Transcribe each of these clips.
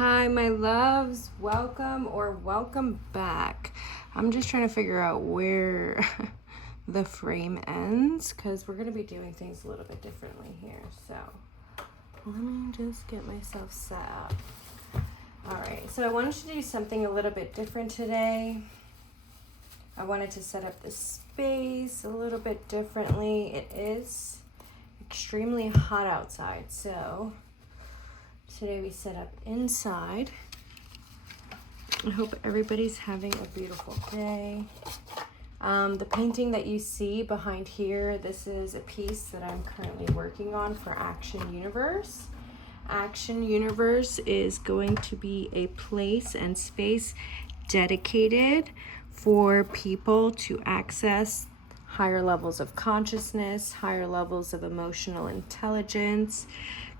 Hi, my loves. Welcome or welcome back. I'm just trying to figure out where the frame ends because we're going to be doing things a little bit differently here. So let me just get myself set up. All right, so I wanted to do something a little bit different today. I wanted to set up the space a little bit differently. It is extremely hot outside, so today we set up inside. I hope everybody's having a beautiful day. The painting that you see behind here, this is a piece that I'm currently working on for Action Universe. Action Universe is going to be a place and space dedicated for people to access higher levels of consciousness, higher levels of emotional intelligence,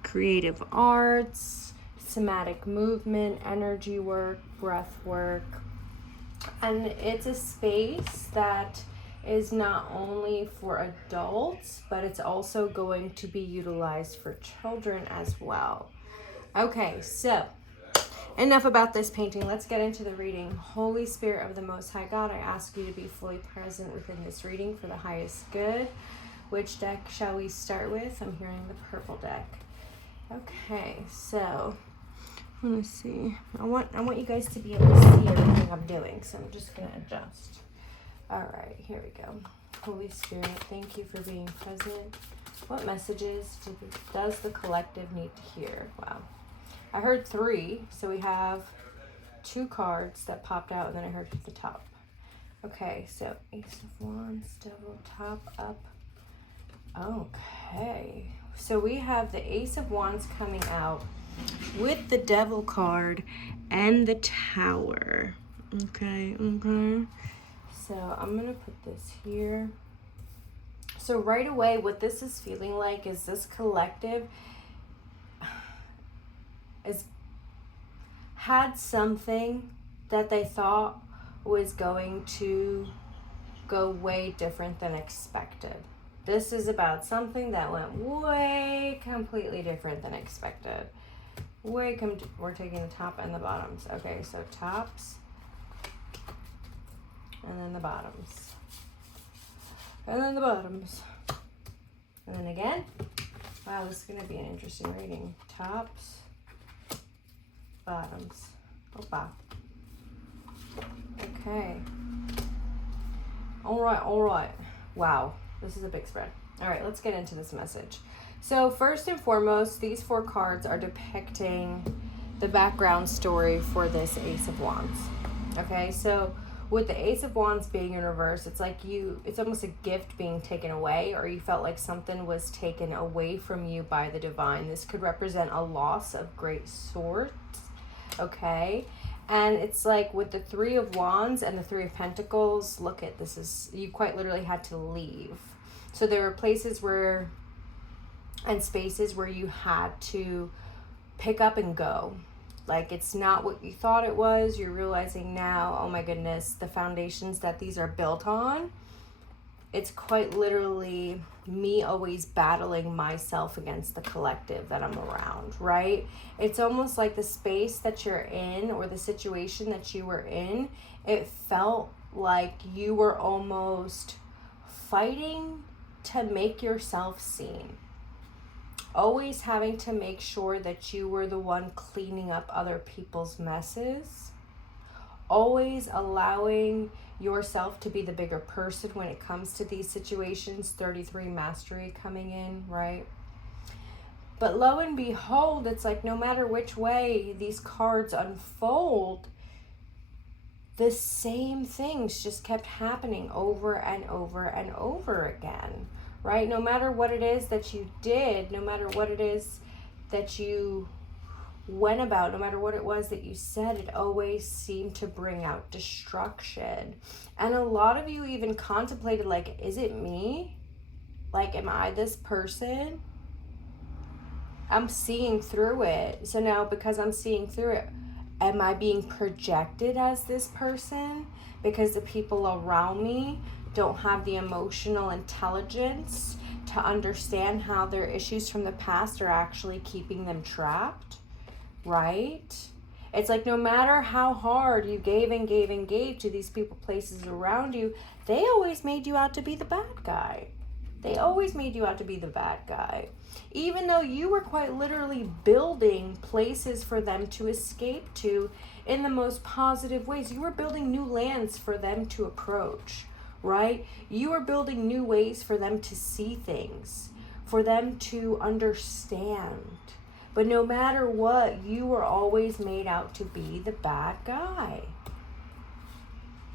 creative arts, somatic movement, energy work, breath work. And it's a space that is not only for adults, but it's also going to be utilized for children as well. Okay, so enough about this painting. Let's get into the reading. Holy Spirit of the Most High God, I ask you to be fully present within this reading for the highest good. Which deck shall we start with? I'm hearing the purple deck. Okay, so let's see. I want you guys to be able to see everything I'm doing, so I'm just gonna adjust. All right, here we go. Holy Spirit, thank you for being present. What messages does the collective need to hear? Wow. I heard 3, so we have 2 cards that popped out, and then I heard the top. Okay, so Ace of Wands, Devil, top, up. Okay, so we have the Ace of Wands coming out with the Devil card and the Tower. Okay. So I'm gonna put this here. So right away, what this is feeling like is this collective had something that they thought was going to go way different than expected. This is about something that went way completely different than expected. We're taking the top and the bottoms. Okay, so tops and then the bottoms. And then the bottoms. And then again. Wow, this is going to be an interesting reading. Tops, bottoms. Opa. Okay. All right. Wow, this is a big spread. All right, let's get into this message. So first and foremost, these 4 cards are depicting the background story for this Ace of Wands. Okay, so with the Ace of Wands being in reverse, it's like it's almost a gift being taken away, or you felt like something was taken away from you by the divine. This could represent a loss of great sorts, okay? And it's like with the 3 of Wands and the 3 of Pentacles, look at this, you quite literally had to leave. So there were places and spaces where you had to pick up and go. Like, it's not what you thought it was. You're realizing now, oh my goodness, the foundations that these are built on, it's quite literally me always battling myself against the collective that I'm around, right? It's almost like the space that you're in or the situation that you were in, it felt like you were almost fighting to make yourself seen. Always having to make sure that you were the one cleaning up other people's messes. Always allowing yourself to be the bigger person when it comes to these situations. 33 mastery coming in, right? But lo and behold, it's like no matter which way these cards unfold, the same things just kept happening over and over and over again, right? No matter what it is that you did, no matter what it is that you went about, no matter what it was that you said, it always seemed to bring out destruction. And a lot of you even contemplated, like, is it me? Like, am I this person? I'm seeing through it. So now, because I'm seeing through it, am I being projected as this person? Because the people around me don't have the emotional intelligence to understand how their issues from the past are actually keeping them trapped, right? It's like no matter how hard you gave and gave and gave to these people, places around you, they always made you out to be the bad guy. They always made you out to be the bad guy. Even though you were quite literally building places for them to escape to in the most positive ways. You were building new lands for them to approach, right? You were building new ways for them to see things, for them to understand. But no matter what, you were always made out to be the bad guy.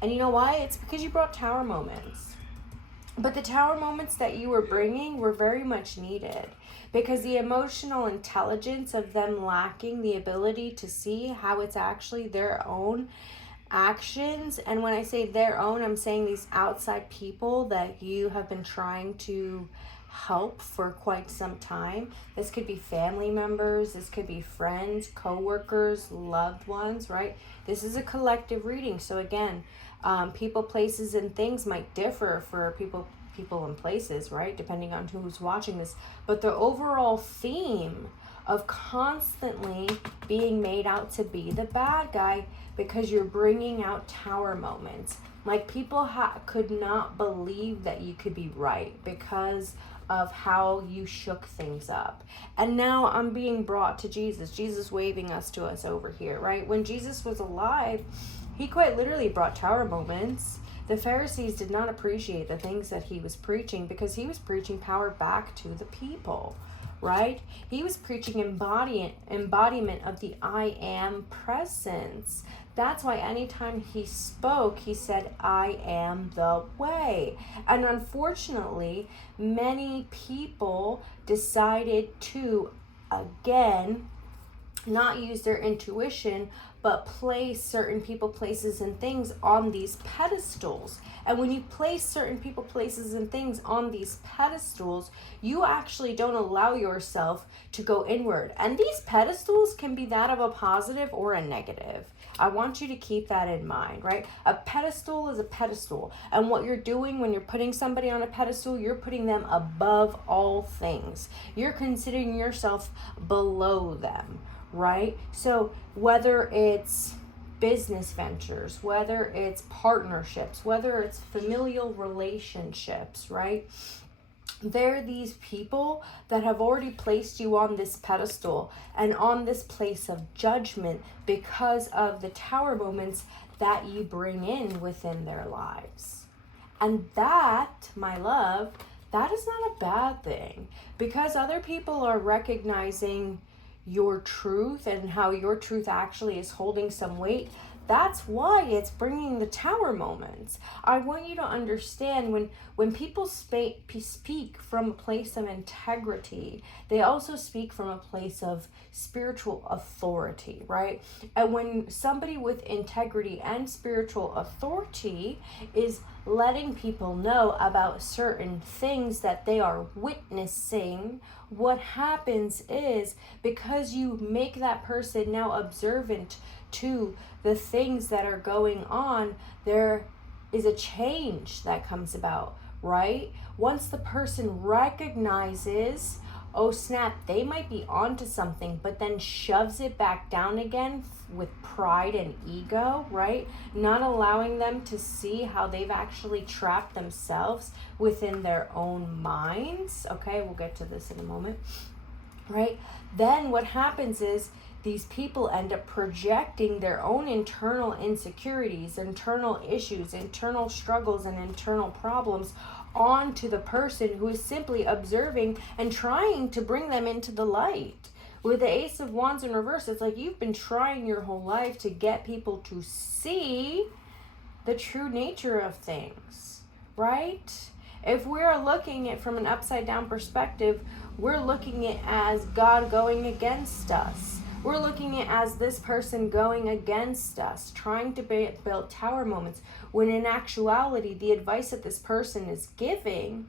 And you know why? It's because you brought tower moments. But the tower moments that you were bringing were very much needed, because the emotional intelligence of them lacking the ability to see how it's actually their own actions. And when I say their own, I'm saying these outside people that you have been trying to help for quite some time. This could be family members, this could be friends, co-workers, loved ones, right? This is a collective reading. So again, people, places, and things might differ for people and places, right? Depending on who's watching this. But the overall theme of constantly being made out to be the bad guy, because you're bringing out tower moments. Like people could not believe that you could be right because of how you shook things up. And now I'm being brought to Jesus waving us to us over here, right? When Jesus was alive, he quite literally brought tower moments. The Pharisees did not appreciate the things that he was preaching, because he was preaching power back to the people, right? He was preaching embodiment of the I am presence. That's why anytime he spoke, he said, I am the way. And unfortunately, many people decided to, again, not use their intuition, but place certain people, places, and things on these pedestals. And when you place certain people, places, and things on these pedestals, you actually don't allow yourself to go inward. And these pedestals can be that of a positive or a negative. I want you to keep that in mind, right? A pedestal is a pedestal. And what you're doing when you're putting somebody on a pedestal, you're putting them above all things. You're considering yourself below them, right? So whether it's business ventures, whether it's partnerships, whether it's familial relationships, right? They're these people that have already placed you on this pedestal and on this place of judgment because of the tower moments that you bring in within their lives. And that, my love, that is not a bad thing, because other people are recognizing your truth and how your truth actually is holding some weight. That's why it's bringing the tower moments. I want you to understand, when people speak from a place of integrity, they also speak from a place of spiritual authority, right? And when somebody with integrity and spiritual authority is letting people know about certain things that they are witnessing, what happens is, because you make that person now observant to the things that are going on, there is a change that comes about, right? Once the person recognizes, oh snap, they might be onto something, but then shoves it back down again with pride and ego, right? Not allowing them to see how they've actually trapped themselves within their own minds. Okay, we'll get to this in a moment, right? Then what happens is, these people end up projecting their own internal insecurities, internal issues, internal struggles, and internal problems onto the person who is simply observing and trying to bring them into the light. With the Ace of Wands in reverse, it's like you've been trying your whole life to get people to see the true nature of things, right? If we're looking at it from an upside down perspective, we're looking at it as God going against us. We're looking at it as this person going against us, trying to build tower moments, when in actuality, the advice that this person is giving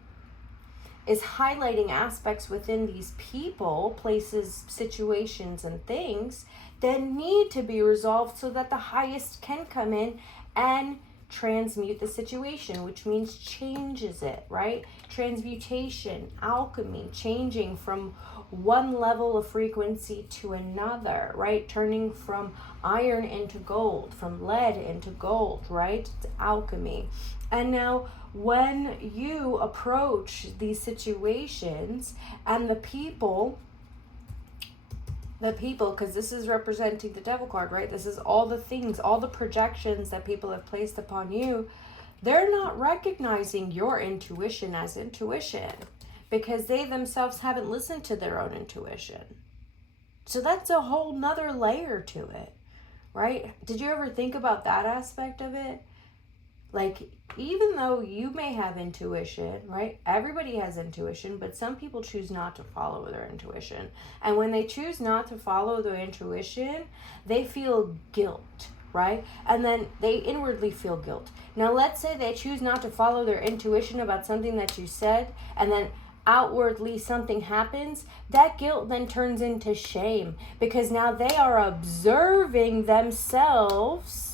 is highlighting aspects within these people, places, situations, and things that need to be resolved so that the highest can come in and transmute the situation, which means changes it, right? Transmutation, alchemy, changing from one level of frequency to another, right? Turning from iron into gold, from lead into gold, right? It's alchemy. And now when you approach these situations and the people, because this is representing the devil card, right? This is all the things, all the projections that people have placed upon you. They're not recognizing your intuition as intuition because they themselves haven't listened to their own intuition. So that's a whole nother layer to it, right? Did you ever think about that aspect of it? Like, even though you may have intuition, right? Everybody has intuition, but some people choose not to follow their intuition. And when they choose not to follow their intuition, they feel guilt, right? And then they inwardly feel guilt. Now, let's say they choose not to follow their intuition about something that you said, and then outwardly something happens. That guilt then turns into shame because now they are observing themselves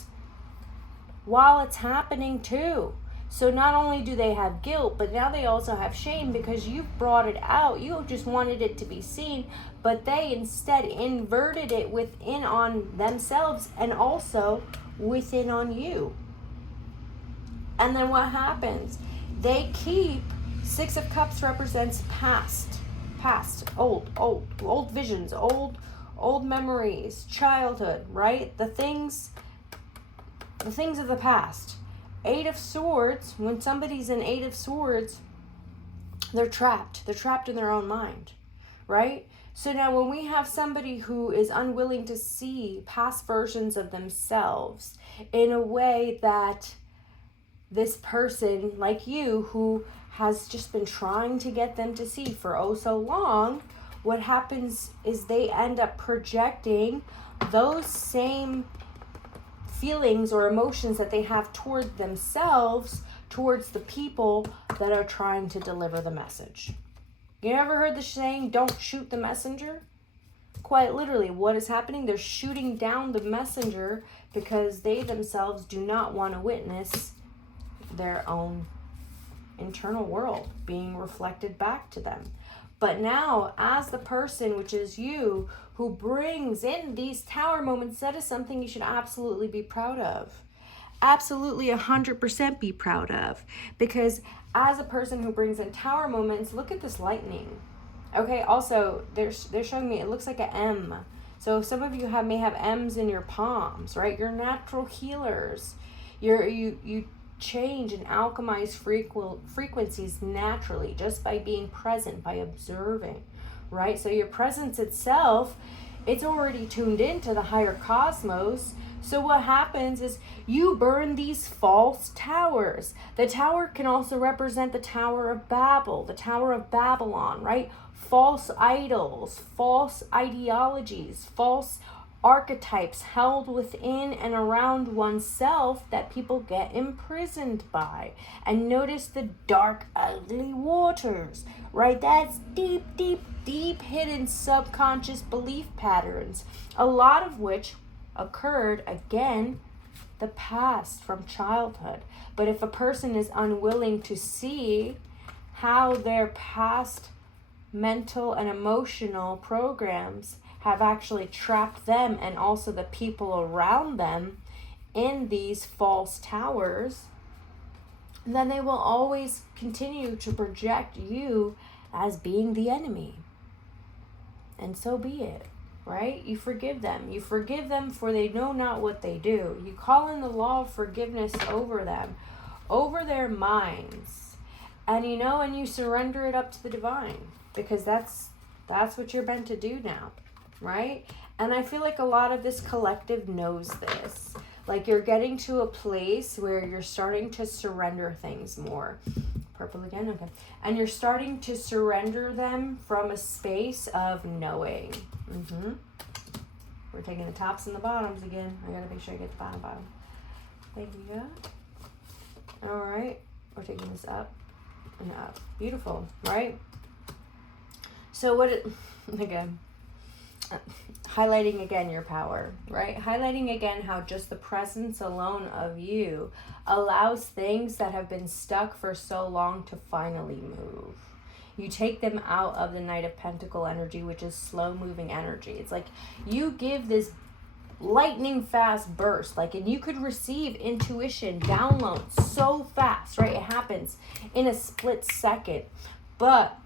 while it's happening too. So not only do they have guilt, but now they also have shame because you've brought it out. You just wanted it to be seen, but they instead inverted it within on themselves and also within on you. And then what happens? They keep, Six of Cups represents past, old visions, old memories, childhood, right? The things of the past. Eight of Swords, when somebody's an Eight of Swords, they're trapped. They're trapped in their own mind, right? So now when we have somebody who is unwilling to see past versions of themselves in a way that this person, like you, who has just been trying to get them to see for oh so long, what happens is they end up projecting those same feelings or emotions that they have toward themselves towards the people that are trying to deliver the message. You ever heard the saying, don't shoot the messenger? Quite literally, what is happening? They're shooting down the messenger because they themselves do not want to witness their own internal world being reflected back to them. But now, as the person, which is you, who brings in these tower moments, that is something you should absolutely be proud of. Absolutely 100% be proud of. Because as a person who brings in tower moments, look at this lightning. Okay, also, they're showing me, it looks like an M. So some of you may have M's in your palms, right? You're natural healers. You change and alchemize frequencies naturally just by being present, by observing, right? So your presence itself, it's already tuned into the higher cosmos. So what happens is you burn these false towers. The tower can also represent the Tower of Babel, the Tower of Babylon, right? False idols, false ideologies, false archetypes held within and around oneself that people get imprisoned by. And notice the dark, ugly waters, right? That's deep, deep, deep hidden subconscious belief patterns, a lot of which occurred, again, the past from childhood. But if a person is unwilling to see how their past mental and emotional programs have actually trapped them and also the people around them in these false towers, then they will always continue to project you as being the enemy. And so be it, right? You forgive them. You forgive them, for they know not what they do. You call in the law of forgiveness over them, over their minds. And and you surrender it up to the divine, because that's what you're meant to do now. Right? And I feel like a lot of this collective knows this. Like, you're getting to a place where you're starting to surrender things more. Purple again, okay. And you're starting to surrender them from a space of knowing. We're taking the tops and the bottoms again. I gotta make sure I get the bottom. Thank you, God. All right. We're taking this up and up. Beautiful, right? So again, highlighting again your power, right? Highlighting again how just the presence alone of you allows things that have been stuck for so long to finally move. You take them out of the Knight of Pentacle energy, which is slow moving energy. It's like you give this lightning fast burst, like, and you could receive intuition, downloads so fast, right? It happens in a split second. But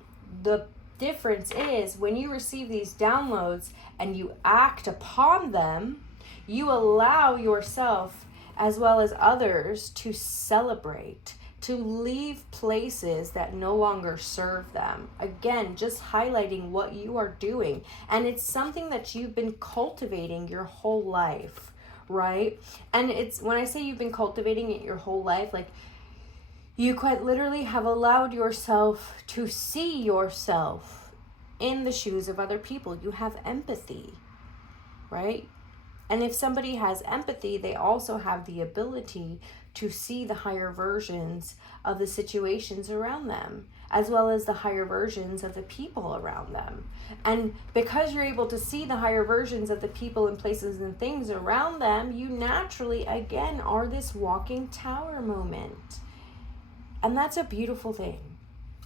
the difference is when you receive these downloads and you act upon them, you allow yourself as well as others to celebrate, to leave places that no longer serve them. Again, just highlighting what you are doing. And it's something that you've been cultivating your whole life, right? And it's, when I say you've been cultivating it your whole life, like, you quite literally have allowed yourself to see yourself in the shoes of other people. You have empathy, right? And if somebody has empathy, they also have the ability to see the higher versions of the situations around them, as well as the higher versions of the people around them. And because you're able to see the higher versions of the people and places and things around them, you naturally, again, are this walking tower moment. And that's a beautiful thing.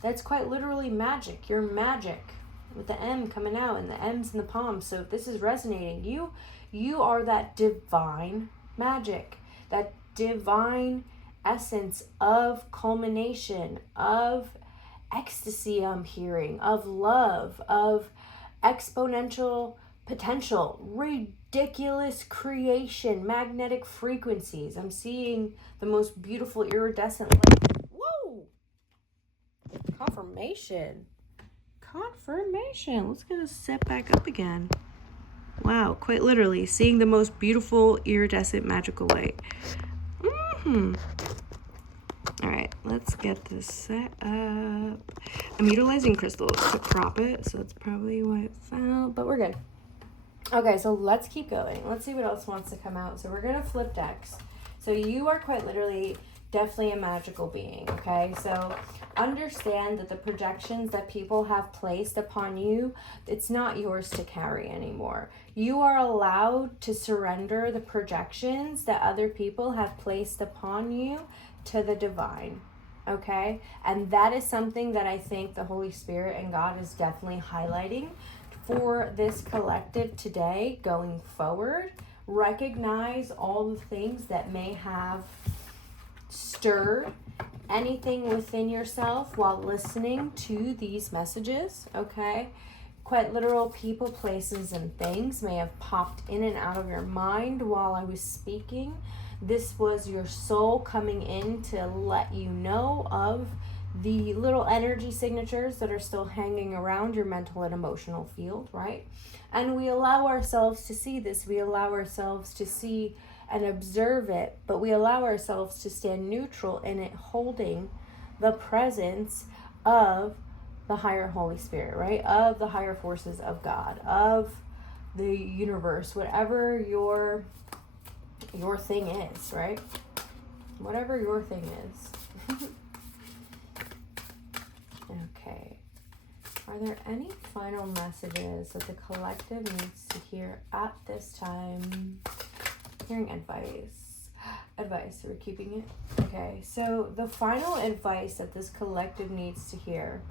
That's quite literally magic. You're magic, with the M coming out and the M's in the palm. So if this is resonating, you are that divine magic, that divine essence of culmination, of ecstasy I'm hearing, of love, of exponential potential, ridiculous creation, magnetic frequencies. I'm seeing the most beautiful iridescent light. Whoa! Confirmation. Let's get us set back up again. Wow, quite literally seeing the most beautiful iridescent magical light. All right, let's get this set up. I'm utilizing crystals to crop it, so that's probably why it fell, but we're good. Okay, so let's keep going. Let's see what else wants to come out. So we're going to flip decks. So you are quite literally definitely a magical being, okay? So understand that the projections that people have placed upon you, it's not yours to carry anymore. You are allowed to surrender the projections that other people have placed upon you to the divine, okay? And that is something that I think the Holy Spirit and God is definitely highlighting for this collective today going forward. Recognize all the things that may have stirred anything within yourself while listening to these messages, okay? Quite literal people, places, and things may have popped in and out of your mind while I was speaking. This was your soul coming in to let you know of the little energy signatures that are still hanging around your mental and emotional field, right? And we allow ourselves to see this. We allow ourselves to see and observe it, but we allow ourselves to stand neutral in it, holding the presence of the higher Holy Spirit, right? Of the higher forces of God, of the universe, whatever your thing is, right? Whatever your thing is. Okay. Are there any final messages that the collective needs to hear at this time? Hearing advice, we're keeping it. Okay, so the final advice that this collective needs to hear,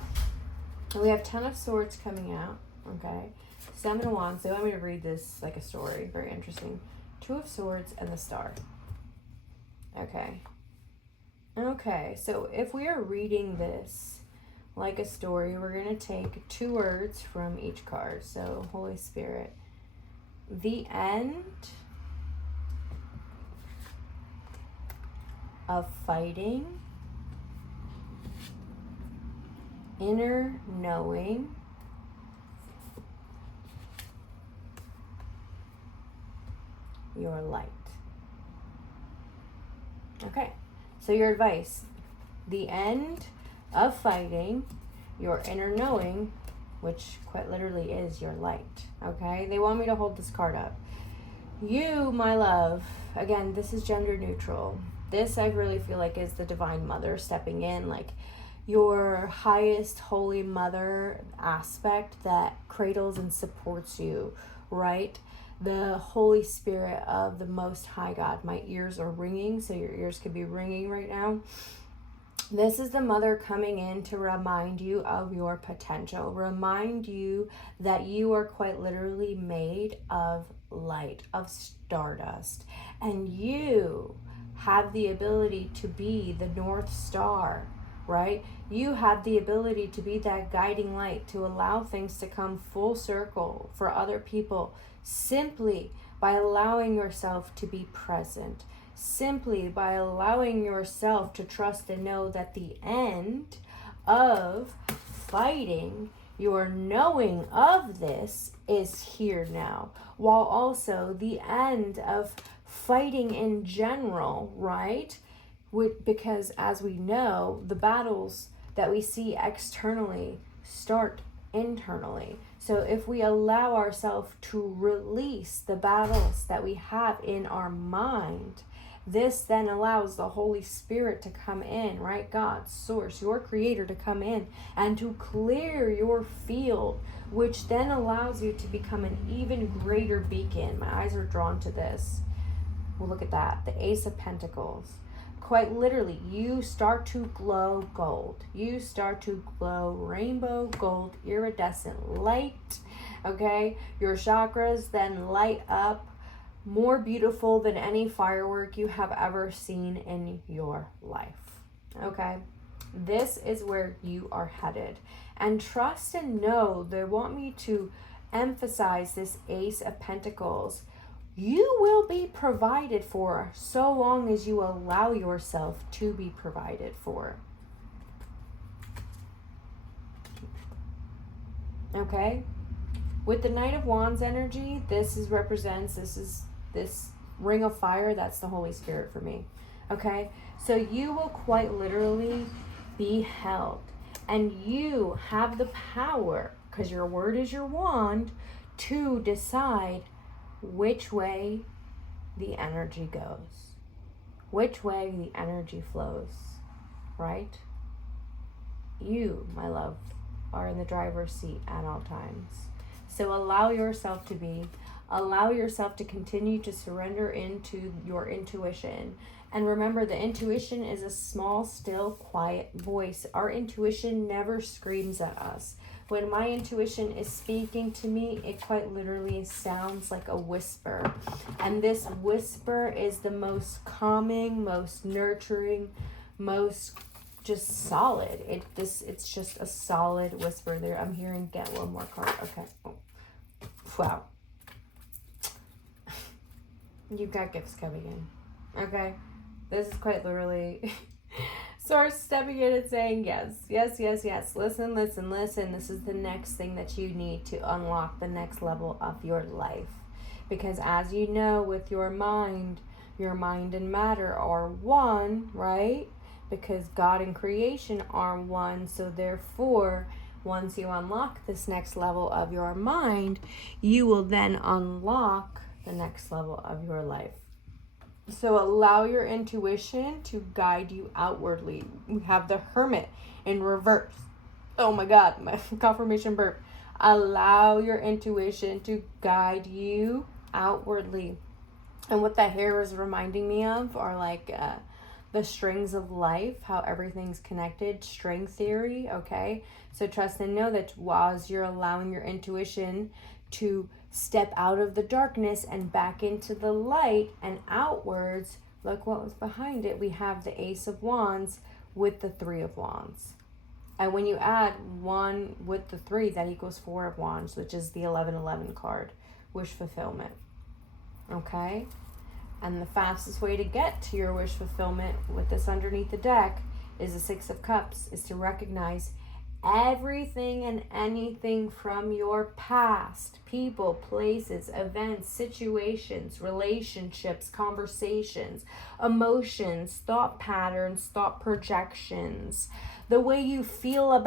we have 10 of Swords coming out, okay, 7 of Wands. They want me to read this like a story, very interesting. 2 of Swords and the Star. Okay, so if we are reading this like a story, we're going to take 2 words from each card. So Holy Spirit, the end of fighting, inner knowing, your light. Okay, so your advice, the end of fighting, your inner knowing, which quite literally is your light. Okay, they want me to hold this card up. You, my love, again, this is gender neutral. This, I really feel like, is the Divine Mother stepping in, like your highest holy mother aspect that cradles and supports you, right? The Holy Spirit of the Most High God. My ears are ringing, so your ears could be ringing right now. This is the mother coming in to remind you of your potential, remind you that you are quite literally made of light, of stardust, and you have the ability to be the North Star, right? You have the ability to be that guiding light, to allow things to come full circle for other people simply by allowing yourself to be present, simply by allowing yourself to trust and know that the end of fighting your knowing of this is here now, while also the end of fighting in general, right? Because as we know, the battles that we see externally start internally. So if we allow ourselves to release the battles that we have in our mind, this then allows the Holy Spirit to come in, right? God, Source, your Creator, to come in and to clear your field, which then allows you to become an even greater beacon. My eyes are drawn to this. Well, look at that. The Ace of Pentacles. Quite literally, you start to glow gold. You start to glow rainbow gold, iridescent light. Okay? Your chakras then light up more beautiful than any firework you have ever seen in your life. Okay? This is where you are headed. And trust and know, they want me to emphasize this Ace of Pentacles. You will be provided for so long as you allow yourself to be provided for. Okay? With the Knight of Wands energy, this ring of fire, that's the Holy Spirit for me. Okay? So you will quite literally be held. And you have the power, because your word is your wand, to decide which way the energy goes, which way the energy flows, right? You, my love, are in the driver's seat at all times. So allow yourself to continue to surrender into your intuition. And remember, the intuition is a small, still, quiet voice. Our intuition never screams at us. When my intuition is speaking to me, it quite literally sounds like a whisper. And this whisper is the most calming, most nurturing, most just solid. It's just a solid whisper there. I'm hearing get one more card. Okay. Oh. Wow. You've got gifts coming in. Okay. This is quite literally Source stepping in and saying yes. Listen. This is the next thing that you need to unlock the next level of your life. Because as you know, with your mind and matter are one, right? Because God and creation are one. So therefore, once you unlock this next level of your mind, you will then unlock the next level of your life. So allow your intuition to guide you outwardly. We have the Hermit in reverse. Oh my God, my confirmation burp. Allow your intuition to guide you outwardly. And what that hair is reminding me of are like the strings of life, how everything's connected, string theory, okay? So trust and know that as you're allowing your intuition to step out of the darkness and back into the light and outwards, look what was behind it. We have the Ace of Wands with the Three of Wands. And when you add 1 with the 3, that equals 4 of Wands, which is the 1111 card, wish fulfillment. Okay? And the fastest way to get to your wish fulfillment with this underneath the deck is the Six of Cups, is to recognize everything and anything from your past, people, places, events, situations, relationships, conversations, emotions, thought patterns, thought projections, the way you feel about